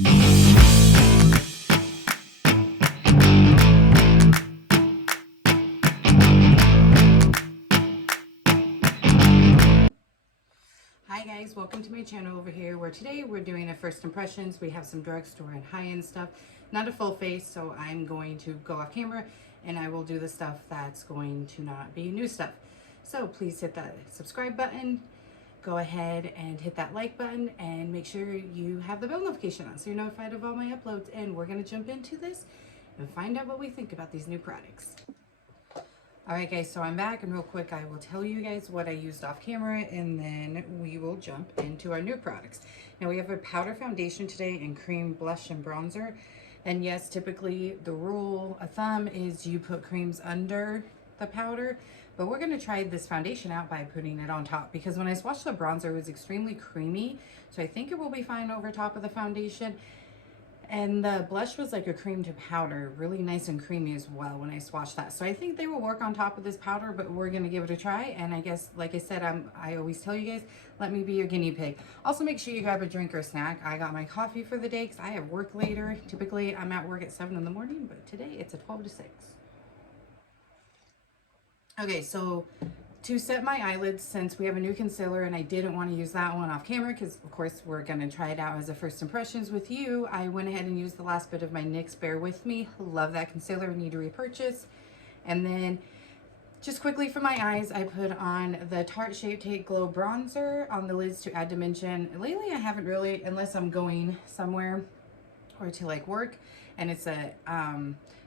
Hi guys, welcome to my channel over here where today we're doing a first impressions. We have some drugstore and high-end stuff, not a full face, so I'm going to go off camera and I will do the stuff that's going to not be new stuff. So please hit that subscribe button, go ahead and hit that like button, and make sure you have the bell notification on so you're notified of all my uploads. And we're going to jump into this and find out what we think about these new products. Alright guys, so I'm back, and real quick I will tell you guys what I used off camera and then we will jump into our new products. Now we have a powder foundation today and cream blush and bronzer. And yes, typically the rule of thumb is you put creams under the powder, but we're going to try this foundation out by putting it on top, because when I swatched the bronzer it was extremely creamy, so I think it will be fine over top of the foundation. And the blush was like a cream to powder, really nice and creamy as well when I swatched that. So I think they will work on top of this powder, but we're gonna give it a try. And I guess, like I said, I always tell you guys, let me be your guinea pig. Also make sure you grab a drink or snack. I got my coffee for the day because I have work later. Typically I'm at work at 7 in the morning, but today it's a 12 to 6. Okay, so to set my eyelids, since we have a new concealer and I didn't want to use that one off camera because of course we're going to try it out as a first impressions with you, I went ahead and used the last bit of my NYX Bear With Me. Love that concealer, need to repurchase. And then just quickly for my eyes, I put on the Tarte Shape Tape Glow Bronzer on the lids to add dimension. Lately I haven't really, unless I'm going somewhere or to like work and it's a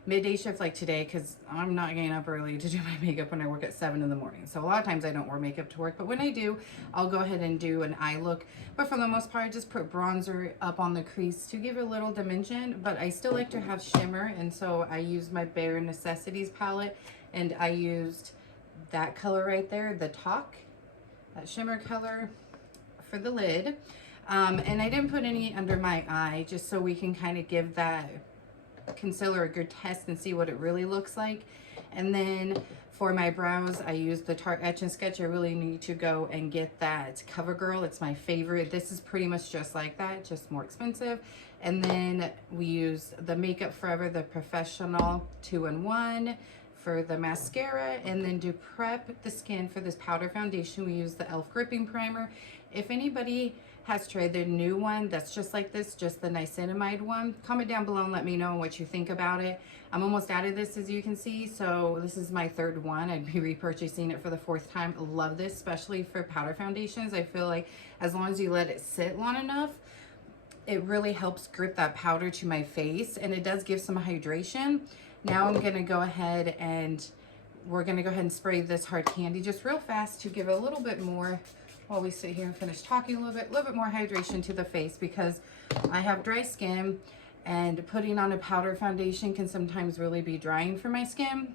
midday shift like today, because I'm not getting up early to do my makeup when I work at 7 in the morning. So a lot of times I don't wear makeup to work, but when I do, I'll go ahead and do an eye look. But for the most part, I just put bronzer up on the crease to give it a little dimension, but I still like to have shimmer. And so I used my Bare Necessities palette and I used that color right there, the Talk, that shimmer color for the lid. And I didn't put any under my eye just so we can kind of give that concealer a good test and see what it really looks like. And then for my brows, I used the Tarte Etch and Sketch. I really need to go and get that CoverGirl. It's my favorite. This is pretty much just like that, just more expensive. And then we use the Makeup Forever, the Professional 2-in-1 for the mascara. And then to prep the skin for this powder foundation, we use the e.l.f. Gripping Primer. If anybody has tried their new one that's just like this, just the niacinamide one, comment down below and let me know what you think about it. I'm almost out of this, as you can see, so this is my third one. I'd be repurchasing it for the 4th time. Love this, especially for powder foundations. I feel like as long as you let it sit long enough, it really helps grip that powder to my face, and it does give some hydration. Now I'm gonna go ahead and we're gonna go ahead and spray this hard candy just real fast to give a little bit more, while we sit here and finish talking, a little bit more hydration to the face, because I have dry skin and putting on a powder foundation can sometimes really be drying for my skin.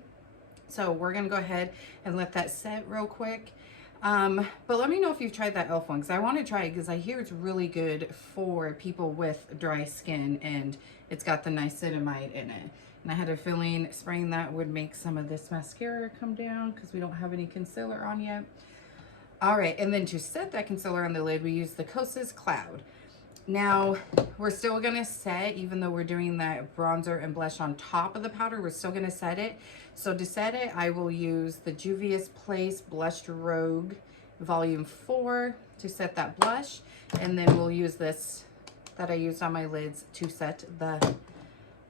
So we're gonna go ahead and let that set real quick. But let me know if you've tried that e.l.f. one, because I want to try it because I hear it's really good for people with dry skin and it's got the niacinamide in it. And I had a feeling spraying that would make some of this mascara come down because we don't have any concealer on yet. All right, and then to set that concealer on the lid, we use the Kosas Cloud. Now, we're still gonna set, even though we're doing that bronzer and blush on top of the powder, we're still gonna set it. So to set it, I will use the Juvias Place Blushed Rogue Volume 4 to set that blush. And then we'll use this that I used on my lids to set the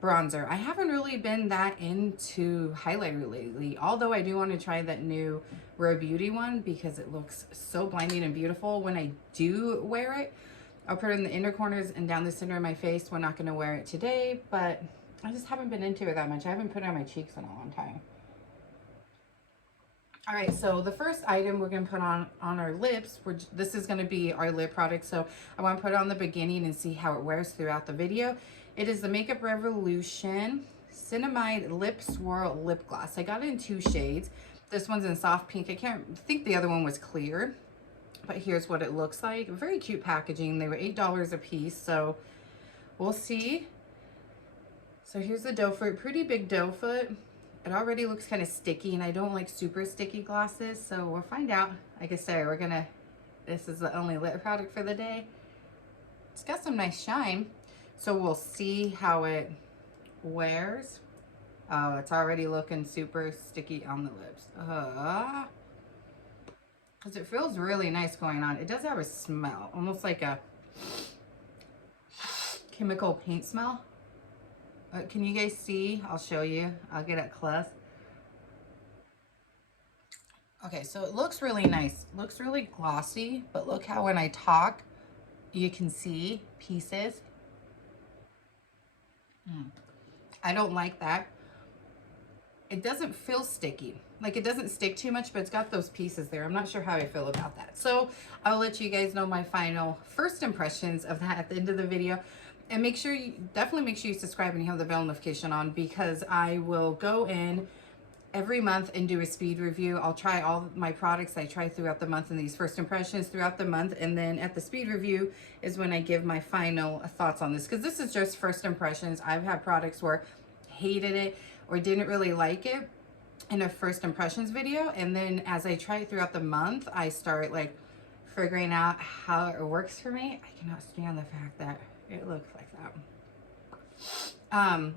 bronzer. I haven't really been that into highlighter lately, although I do want to try that new Rare Beauty one because it looks so blinding and beautiful. When I do wear it, I'll put it in the inner corners and down the center of my face. We're not going to wear it today, but I just haven't been into it that much. I haven't put it on my cheeks in a long time. All right, so the first item we're going to put on our lips, this is going to be our lip product, so I want to put it on the beginning and see how it wears throughout the video. It is the Makeup Revolution Ceramide Lip Swirl Lip Gloss. I got it in 2 shades. This one's in soft pink. I think the other one was clear, but here's what it looks like. Very cute packaging. They were $8 a piece, so we'll see. So here's the doe foot, pretty big doe foot. It already looks kind of sticky, and I don't like super sticky glosses, so we'll find out. Like I said, this is the only lip product for the day. It's got some nice shine. So we'll see how it wears. Oh, it's already looking super sticky on the lips. Because it feels really nice going on. It does have a smell, almost like a chemical paint smell. Can you guys see? I'll show you. I'll get it close. Okay, so it looks really nice. It looks really glossy, but look how when I talk, you can see pieces. I don't like that. It doesn't feel sticky. Like, it doesn't stick too much, but it's got those pieces there. I'm not sure how I feel about that. So I'll let you guys know my final first impressions of that at the end of the video. And make sure definitely make sure you subscribe and you have the bell notification on, because I will go in every month and do a speed review. I'll try all my products I try throughout the month and these first impressions throughout the month. And then at the speed review is when I give my final thoughts on this, because this is just first impressions. I've had products where hated it or didn't really like it in a first impressions video, and then as I try it throughout the month, I start like figuring out how it works for me. I cannot stand the fact that it looks like that.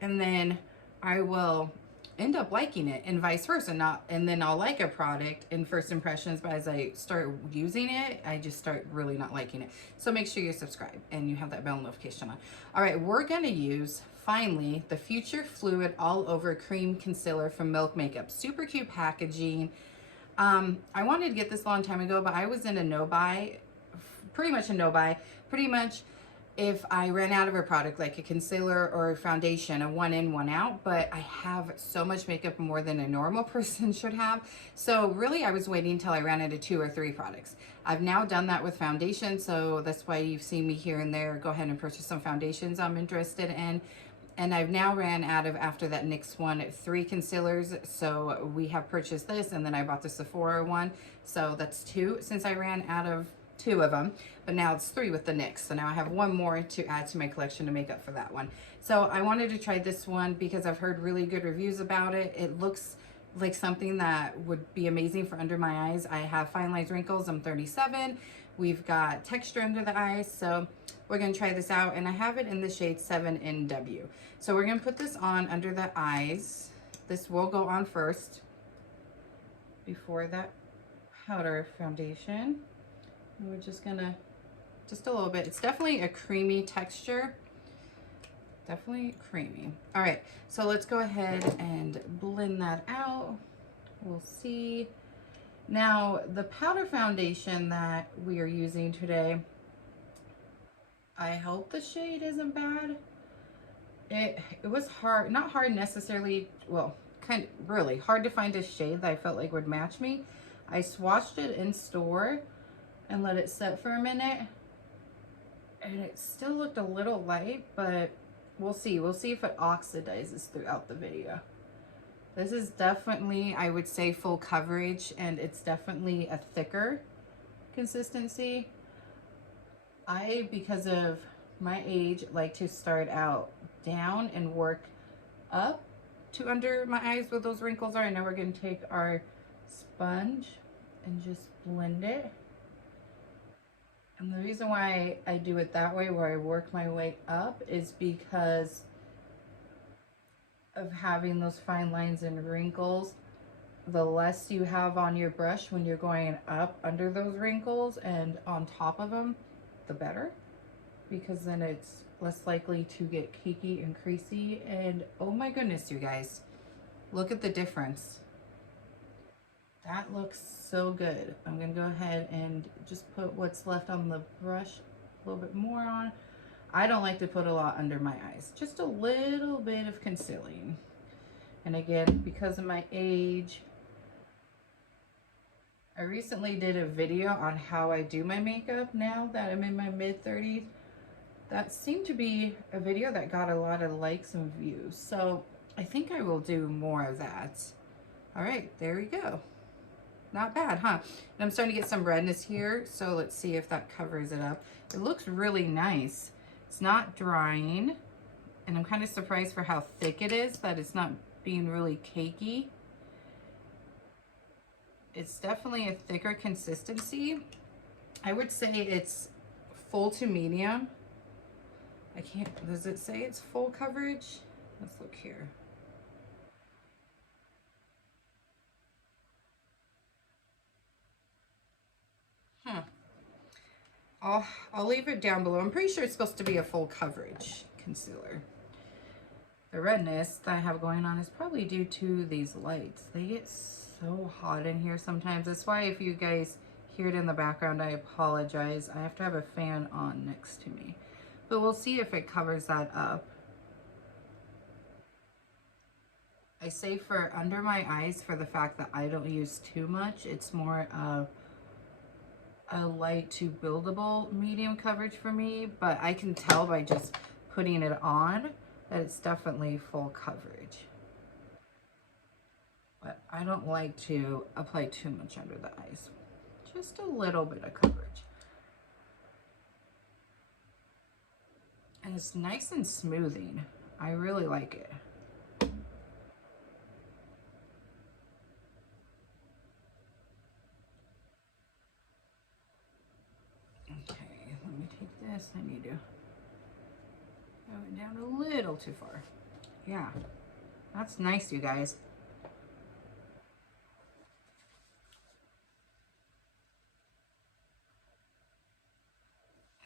And then I will end up liking it, and vice versa. And then I'll like a product in first impressions, but as I start using it, I just start really not liking it. So make sure you subscribe and you have that bell notification on. All right, we're gonna use finally the Future Fluid All Over Cream Concealer from Milk Makeup. Super cute packaging. I wanted to get this a long time ago, but I was in a no-buy, pretty much a no-buy. Pretty much if I ran out of a product like a concealer or a foundation, a one in, one out, but I have so much makeup more than a normal person should have. So really I was waiting until I ran into 2 or 3 products. I've now done that with foundation, so that's why you've seen me here and there go ahead and purchase some foundations I'm interested in. And I've now ran out of, after that NYX one, 3 concealers. So we have purchased this, and then I bought the Sephora one. So that's 2 since I ran out of 2 of them. But now it's 3 with the NYX. So now I have 1 more to add to my collection to make up for that one. So I wanted to try this one because I've heard really good reviews about it. It looks like something that would be amazing for under my eyes. I have fine lines, wrinkles. I'm 37. We've got texture under the eyes. So we're going to try this out, and I have it in the shade 7NW. So we're going to put this on under the eyes. This will go on first before that powder foundation. And we're just going to, just a little bit. It's definitely a creamy texture. Definitely creamy. All right, so let's go ahead and blend that out. We'll see. Now, the powder foundation that we are using today, I hope the shade isn't bad. It was hard, not hard necessarily, well, kind of really hard to find a shade that I felt like would match me. I swatched it in store and let it set for a minute, and it still looked a little light, but we'll see. We'll see if it oxidizes throughout the video. This is definitely, I would say, full coverage, and it's definitely a thicker consistency. I, because of my age, like to start out down and work up to under my eyes where those wrinkles are. And now we're going to take our sponge and just blend it. And the reason why I do it that way, where I work my way up, is because of having those fine lines and wrinkles. The less you have on your brush when you're going up under those wrinkles and on top of them, the better, because then it's less likely to get cakey and creasy. And oh my goodness, you guys, look at the difference. That looks so good. I'm gonna go ahead and just put what's left on the brush, a little bit more on. I don't like to put a lot under my eyes, just a little bit of concealing. And again, because of my age, I recently did a video on how I do my makeup now that I'm in my mid-30s. That seemed to be a video that got a lot of likes and views. So I think I will do more of that. All right, there we go. Not bad, huh? And I'm starting to get some redness here, so let's see if that covers it up. It looks really nice. It's not drying, and I'm kind of surprised for how thick it is, that it's not being really cakey. It's definitely a thicker consistency. I would say it's full to medium. I can't, does it say it's full coverage? Let's look here. I'll leave it down below. I'm pretty sure it's supposed to be a full coverage concealer. The redness that I have going on is probably due to these lights. They get so hot in here sometimes. That's why if you guys hear it in the background, I apologize. I have to have a fan on next to me. But we'll see if it covers that up. I say for under my eyes, for the fact that I don't use too much, it's more of a light to buildable medium coverage for me, but I can tell by just putting it on that it's definitely full coverage. But I don't like to apply too much under the eyes. Just a little bit of coverage. And it's nice and smoothing. I really like it. Okay, let me take this. I need to go it down a little too far. Yeah, that's nice, you guys.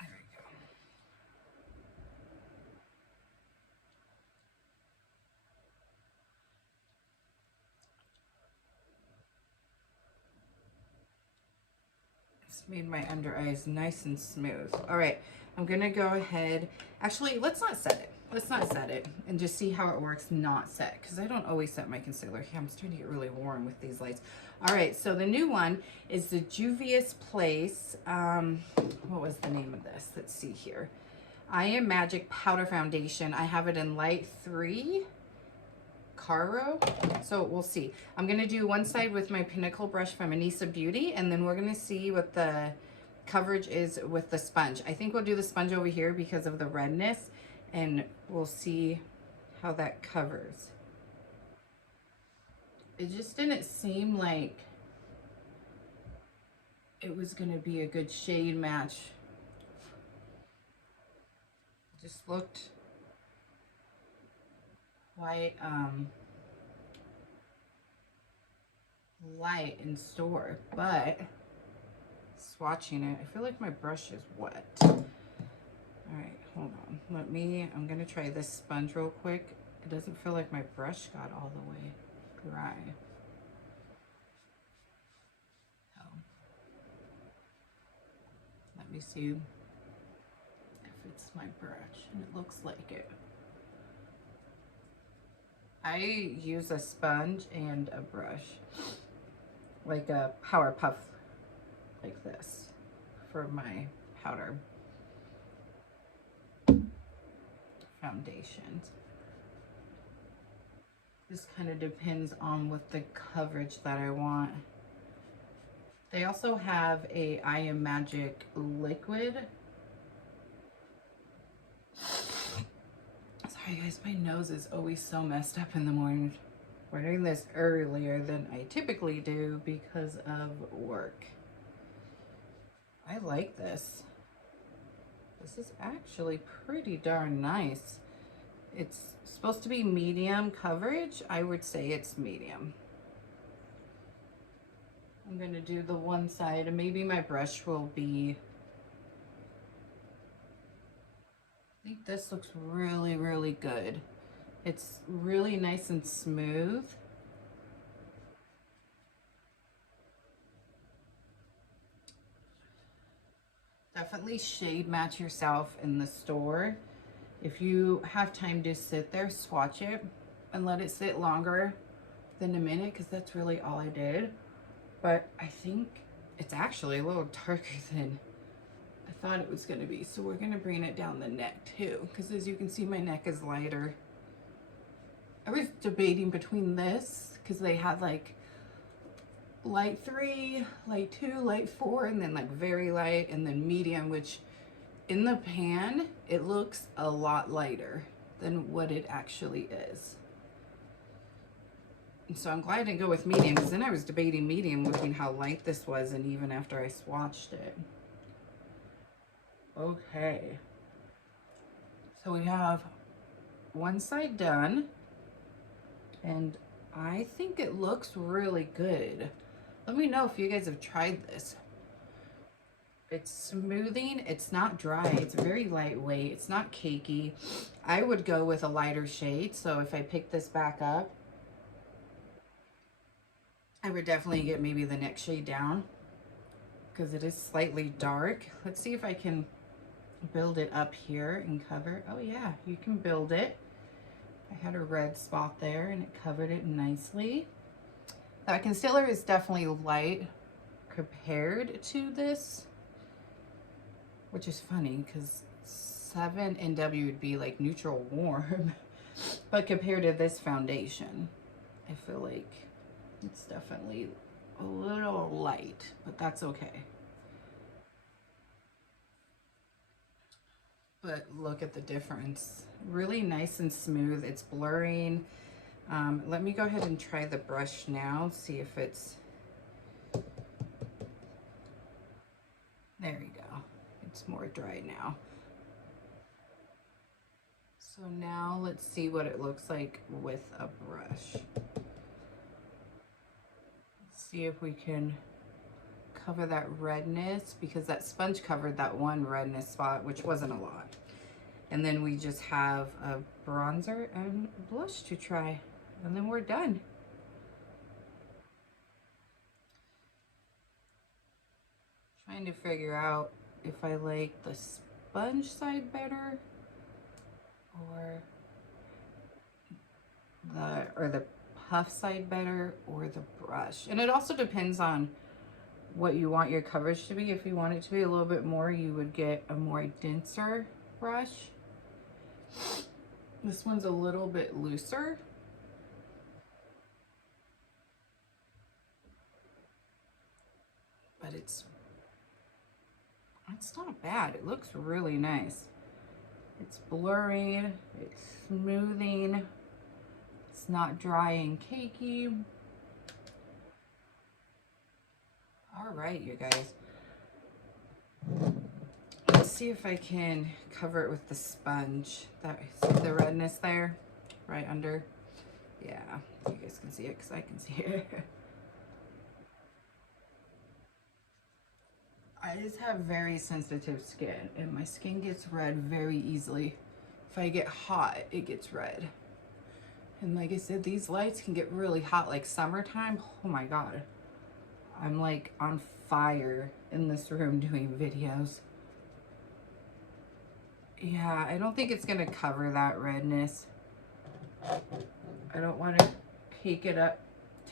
There we go. It's made my under eyes nice and smooth. All right, I'm gonna go ahead. Actually, let's not set it. Let's not set it and just see how it works not set, because I don't always set my concealer. Yeah, I'm starting to get really warm with these lights. All right, so the new one is the Juvias Place. What was the name of this? Let's see here. I Am Magic Powder Foundation. I have it in light 3, Cairo. So we'll see. I'm gonna do one side with my Pinnacle brush from Anissa Beauty, and then we're gonna see what the coverage is with the sponge. I think we'll do the sponge over here because of the redness, and we'll see how that covers. It just didn't seem like it was gonna be a good shade match. It just looked quite light in store, but swatching it, I feel like my brush is wet. All right, hold on. I'm gonna try this sponge real quick. It doesn't feel like my brush got all the way dry. Oh. Let me see if it's my brush, and it looks like it. I use a sponge and a brush, like a Power Puff, like this, for my powder foundations. This kind of depends on what the coverage that I want. They also have a I Am Magic liquid. Sorry guys, my nose is always so messed up in the morning. We're doing this earlier than I typically do because of work. I like this. This is actually pretty darn nice. It's supposed to be medium coverage. I would say it's medium. I'm gonna do the one side, and maybe my brush will be, I think this looks really, really good. It's really nice and smooth. Definitely shade match yourself in the store. If you have time to sit there, swatch it and let it sit longer than a minute, because that's really all I did. But I think it's actually a little darker than I thought it was going to be. So we're going to bring it down the neck too, because as you can see, my neck is lighter. I was debating between this, because they had like light 3, light 2, light 4, and then like very light, and then medium, which in the pan, it looks a lot lighter than what it actually is. And so I'm glad I didn't go with medium, because then I was debating medium looking how light this was, and even after I swatched it. Okay. So we have one side done, and I think it looks really good. Let me know if you guys have tried this. It's smoothing, it's not dry, it's very lightweight, it's not cakey. I would go with a lighter shade, so if I pick this back up, I would definitely get maybe the next shade down because it is slightly dark. Let's see if I can build it up here and cover. Oh yeah, you can build it. I had a red spot there and it covered it nicely. That concealer is definitely light compared to this, which is funny because 7NW would be like neutral warm, but compared to this foundation, I feel like it's definitely a little light, but that's okay. But look at the difference. Really nice and smooth. It's blurring. Let me go ahead and try the brush now, see if it's, there we go. It's more dry now. So now let's see what it looks like with a brush. Let's see if we can cover that redness, because that sponge covered that one redness spot, which wasn't a lot. And then we just have a bronzer and blush to try, and then we're done. Trying to figure out if I like the sponge side better or the puff side better, or the brush. And it also depends on what you want your coverage to be. If you want it to be a little bit more, you would get a more denser brush. This one's a little bit looser. But it's not bad. It looks really nice. It's blurring, it's smoothing, it's not dry and cakey. All right, you guys. Let's see if I can cover it with the sponge. See the redness there, right under? Yeah, you guys can see it because I can see it. I just have very sensitive skin, and my skin gets red very easily. If I get hot, it gets red. And like I said, these lights can get really hot, like summertime. Oh my God. I'm like on fire in this room doing videos. Yeah, I don't think it's gonna cover that redness. I don't want to cake it up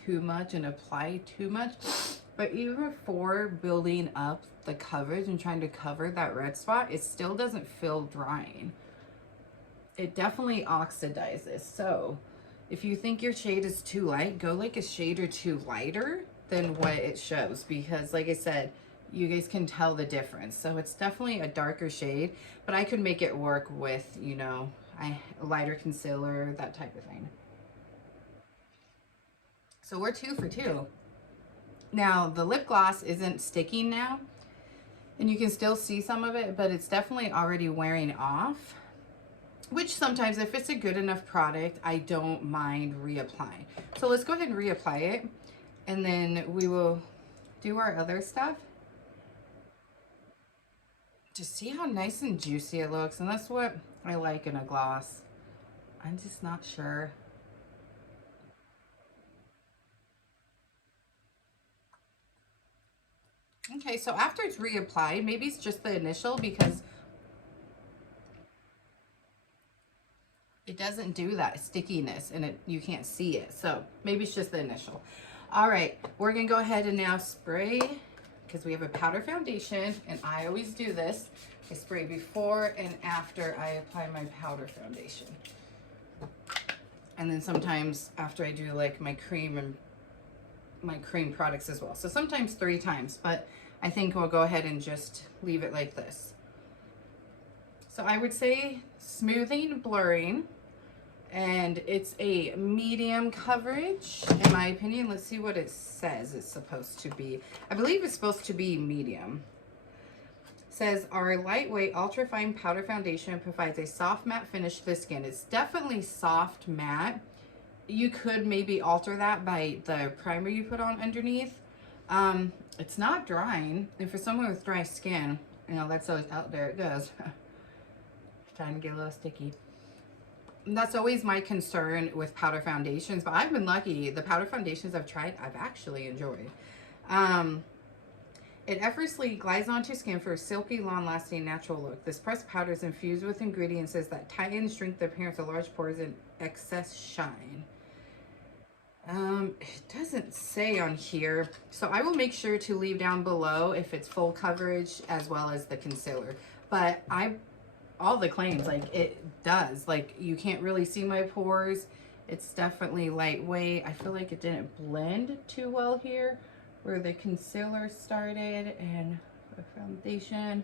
too much and apply too much. But even for building up the coverage and trying to cover that red spot, it still doesn't feel drying. It definitely oxidizes. So if you think your shade is too light, go like a shade or two lighter than what it shows, because like I said, you guys can tell the difference. So it's definitely a darker shade, but I could make it work with, you know, a lighter concealer, that type of thing. So we're 2 for 2. Now the lip gloss isn't sticking now, and you can still see some of it, but it's definitely already wearing off, which sometimes if it's a good enough product, I don't mind reapplying. So let's go ahead and reapply it, and then we will do our other stuff. Just see how nice and juicy it looks, and that's what I like in a gloss. I'm just not sure. Okay, so after it's reapplied, maybe it's just the initial, because it doesn't do that stickiness and you can't see it. So maybe it's just the initial. All right, we're gonna go ahead and now spray, because we have a powder foundation, and I always do this. I spray before and after I apply my powder foundation. And then sometimes after I do like my cream and my cream products as well. So sometimes 3 times, but I think we'll go ahead and just leave it like this. So I would say smoothing, blurring, and it's a medium coverage in my opinion. Let's see what it says it's supposed to be. I believe it's supposed to be medium. Says our lightweight ultra fine powder foundation provides a soft matte finish to the skin. It's definitely soft matte. You could maybe alter that by the primer you put on underneath. It's not drying, and for someone with dry skin, you know, that's always out there. It goes. Trying to get a little sticky. And that's always my concern with powder foundations, but I've been lucky. The powder foundations I've tried, I've actually enjoyed. It effortlessly glides onto skin for a silky, long-lasting, natural look. This pressed powder is infused with ingredients that tighten, shrink the appearance of large pores, and excess shine. It doesn't say on here, so I will make sure to leave down below if it's full coverage as well as the concealer. But all the claims, like, it does. Like, you can't really see my pores. It's definitely lightweight. I feel like it didn't blend too well here where the concealer started and the foundation,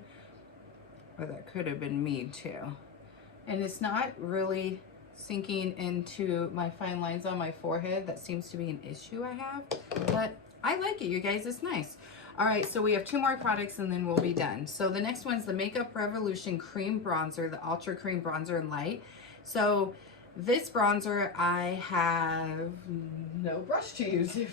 or that could have been me too. And it's not really sinking into my fine lines on my forehead. That seems to be an issue I have, but I like it, you guys. It's nice. All right, so we have 2 more products and then we'll be done. So the next one's the Makeup Revolution Cream Bronzer, the Ultra Cream Bronzer in Light. So this bronzer I have no brush to use it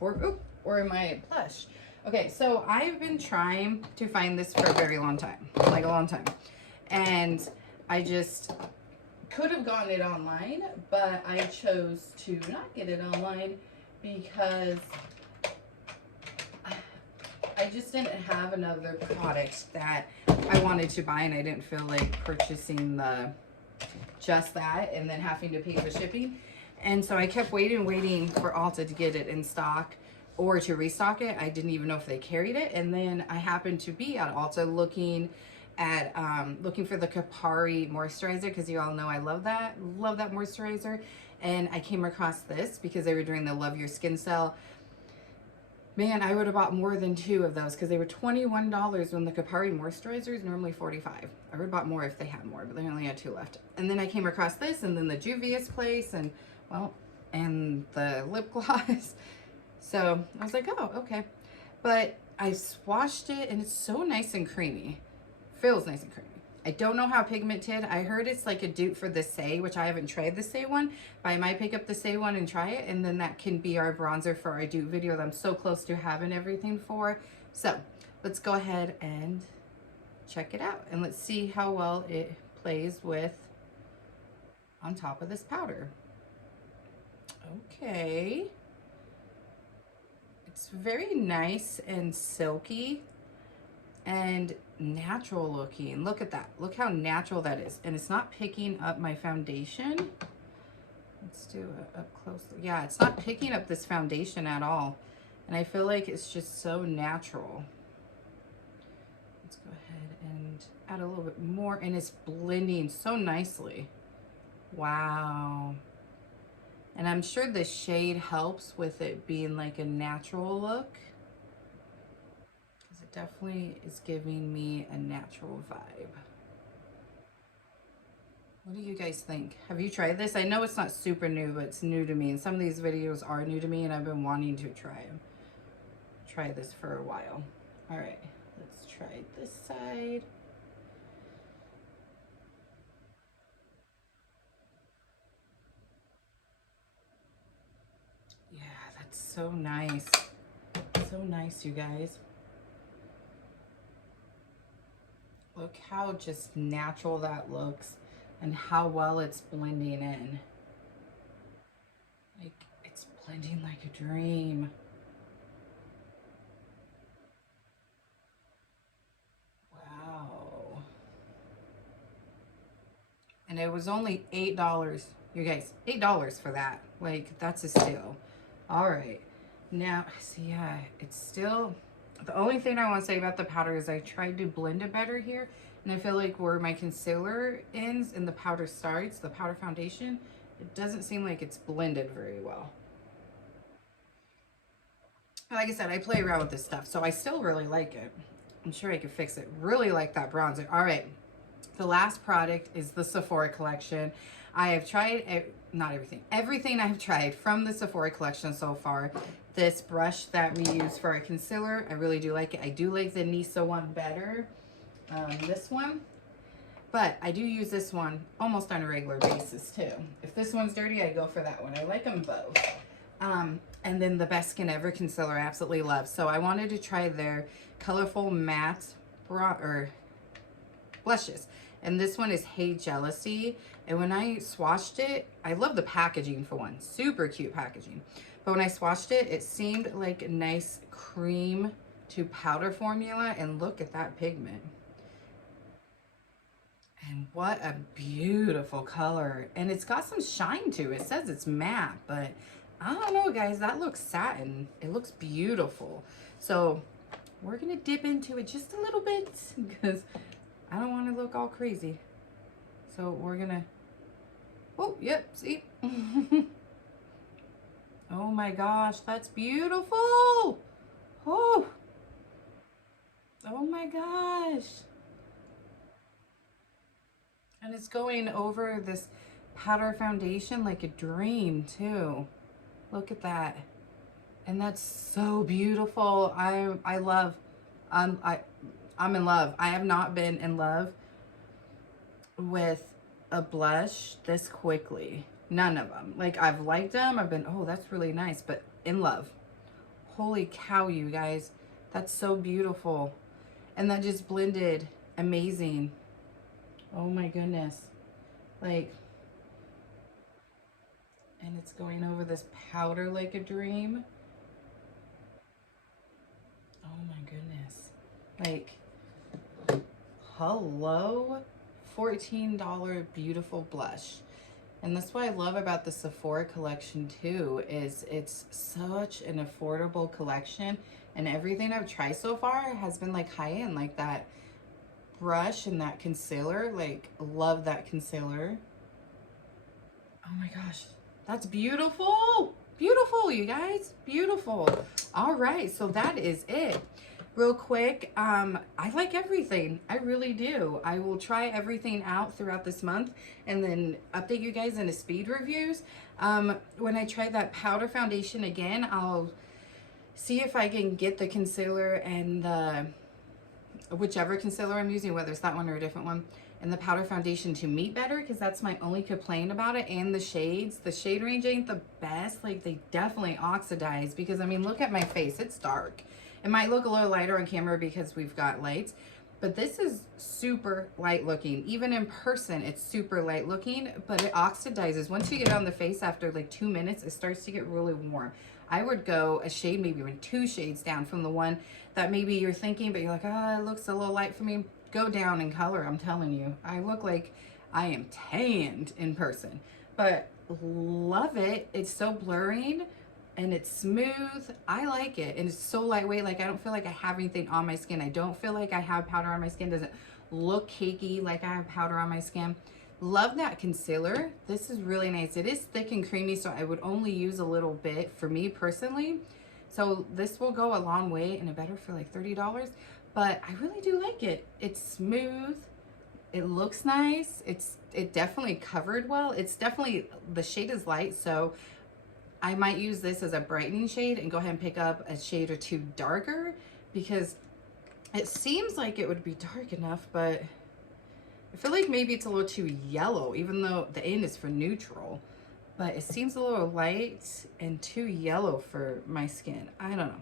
for. Or in my blush. Okay, so I've been trying to find this for a very long time, like a long time. And I just could have gotten it online, but I chose to not get it online because I just didn't have another product that I wanted to buy, and I didn't feel like purchasing just that and then having to pay for shipping. And so I kept waiting for Ulta to get it in stock or to restock it. I didn't even know if they carried it. And then I happened to be at Ulta looking for the Kapari moisturizer, because you all know I love that moisturizer. And I came across this because they were doing the Love Your Skin sale. Man, I would have bought more than 2 of those because they were $21 when the Kapari moisturizer is normally $45. I would have bought more if they had more, but they only had 2 left. And then I came across this, and then the Juvias place, and and the lip gloss. So I was like, oh, okay. But I swatched it, and it's so nice and creamy. Feels nice and creamy. I don't know how pigmented. I heard it's like a dupe for the Say, which I haven't tried the Say one, but I might pick up the Say one and try it, and then that can be our bronzer for our dupe video that I'm so close to having everything for. So let's go ahead and check it out, and let's see how well it plays with on top of this powder. Okay. It's very nice and silky and natural looking. Look at that. Look how natural that is. And it's not picking up my foundation. Let's do it up close. Yeah, it's not picking up this foundation at all. And I feel like it's just so natural. Let's go ahead and add a little bit more. And it's blending so nicely. Wow. And I'm sure the shade helps with it being like a natural look, because it definitely is giving me a natural vibe. What do you guys think? Have you tried this? I know it's not super new, but it's new to me. And some of these videos are new to me, and I've been wanting to try this for a while. All right, let's try this side. Yeah, that's so nice. So nice, you guys. Look how just natural that looks and how well it's blending in. Like, it's blending like a dream. Wow. And it was only $8, you guys. $8 for that. Like, that's a steal. All right, now, see, yeah, it's still, the only thing I want to say about the powder is I tried to blend it better here, and I feel like where my concealer ends and the powder starts, the powder foundation, it doesn't seem like it's blended very well. Like I said, I play around with this stuff, so I still really like it. I'm sure I could fix it. Really like that bronzer. All right, The last product is the Sephora collection. I have tried, not everything, everything I've tried from the Sephora collection so far. This brush that we use for our concealer, I really do like it. I do like the Nisa one better, this one. But I do use this one almost on a regular basis too. If this one's dirty, I go for that one. I like them both. And then the Best Skin Ever concealer I absolutely love. So I wanted to try their colorful matte blushes. And this one is Hey Jealousy. And when I swatched it, I love the packaging for one. Super cute packaging. But when I swatched it, it seemed like a nice cream to powder formula. And look at that pigment. And what a beautiful color. And it's got some shine to it. It says it's matte, but I don't know, guys. That looks satin. It looks beautiful. So we're going to dip into it just a little bit because I don't want to look all crazy. So we're going to, oh, yep, see? Oh my gosh, that's beautiful. Oh, oh my gosh. And it's going over this powder foundation like a dream too. Look at that. And that's so beautiful. I'm in love. I have not been in love with a blush this quickly. None of them. Like, I've liked them. I've been, oh, that's really nice, but in love. Holy cow, you guys. That's so beautiful. And that just blended amazing. Oh my goodness. Like, and it's going over this powder like a dream. Oh my goodness. Like, hello? $14 beautiful blush. And that's what I love about the Sephora collection too, is it's such an affordable collection. And everything I've tried so far has been like high end, like that brush and that concealer. Like, love that concealer. Oh my gosh, that's beautiful. Beautiful, you guys, beautiful. All right, so that is it. Real quick, I like everything. I really do. I will try everything out throughout this month and then update you guys in the speed reviews. When I try that powder foundation again, I'll see if I can get the concealer and the whichever concealer I'm using, whether it's that one or a different one, and the powder foundation to meet better, because that's my only complaint about it. And the shades, the shade range ain't the best. Like, they definitely oxidize, because I mean, look at my face, it's dark. It might look a little lighter on camera because we've got lights, but this is super light looking. Even in person, it's super light looking, but it oxidizes. Once you get it on the face after like 2 minutes, it starts to get really warm. I would go a shade, maybe even 2 shades down from the one that maybe you're thinking, but you're like, ah, it looks a little light for me. Go down in color, I'm telling you. I look like I am tanned in person, but love it. It's so blurring and it's smooth. I like it, and it's so lightweight. Like, I don't feel like I have anything on my skin. I don't feel like I have powder on my skin. Doesn't look cakey like I have powder on my skin. Love that concealer. This is really nice. It is thick and creamy, so I would only use a little bit for me personally. So this will go a long way, and it better for like $30, but I really do like it. It's smooth. It looks nice. It definitely covered well. It's definitely, the shade is light, so I might use this as a brightening shade and go ahead and pick up a shade or two darker, because it seems like it would be dark enough, but I feel like maybe it's a little too yellow, even though the N is for neutral. But it seems a little light and too yellow for my skin. I don't know.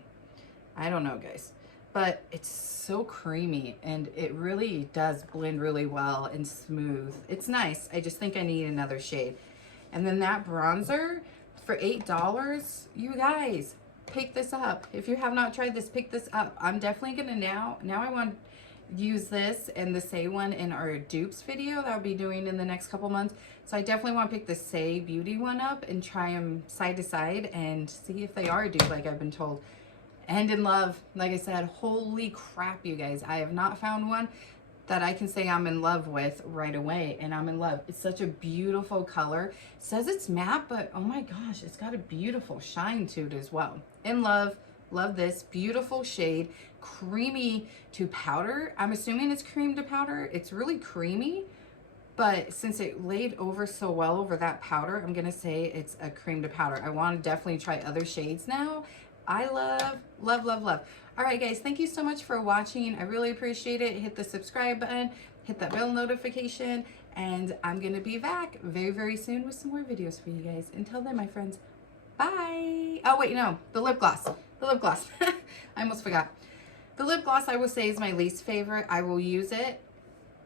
I don't know, guys. But it's so creamy, and it really does blend really well and smooth. It's nice. I just think I need another shade. And then that bronzer for $8, you guys, pick this up. If you have not tried this, pick this up. I'm definitely gonna now I want to use this and the Say one in our dupes video that I'll be doing in the next couple months. So I definitely want to pick the Say Beauty one up and try them side to side and see if they are a dupe like I've been told. And in love, like I said, holy crap, you guys, I have not found one that I can say I'm in love with right away, and I'm in love. It's such a beautiful color. It says it's matte, but oh my gosh, it's got a beautiful shine to it as well. In love, Love this. Beautiful shade. Creamy to powder. I'm assuming it's cream to powder. It's really creamy. But since it laid over so well over that powder, I'm going to say it's a cream to powder. I want to definitely try other shades now. I love, love, love, love. All right, guys, thank you so much for watching. I really appreciate it. Hit the subscribe button, hit that bell notification, and I'm going to be back very, very soon with some more videos for you guys. Until then, my friends, bye. Oh, wait, no, the lip gloss. The lip gloss. I almost forgot. The lip gloss, I will say, is my least favorite. I will use it.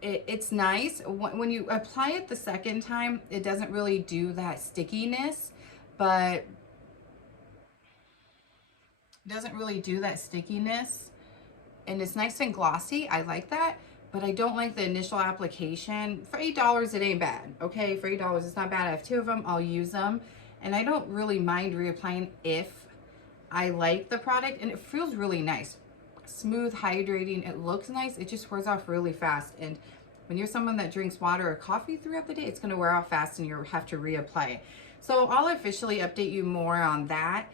It's nice. When you apply it the second time, it doesn't really do that stickiness, but it doesn't really do that stickiness. And it's nice and glossy. I like that, but I don't like the initial application. For $8, it ain't bad. Okay, for $8, it's not bad. I have 2 of them. I'll use them. And I don't really mind reapplying if I like the product, and it feels really nice. Smooth, hydrating. It looks nice. It just wears off really fast. And when you're someone that drinks water or coffee throughout the day, it's going to wear off fast and you have to reapply it. So I'll officially update you more on that.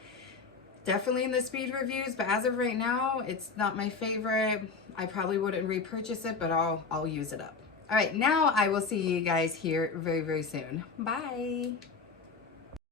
Definitely in the speed reviews, but as of right now, it's not my favorite. I probably wouldn't repurchase it, but I'll use it up. All right, now I will see you guys here very, very soon. Bye.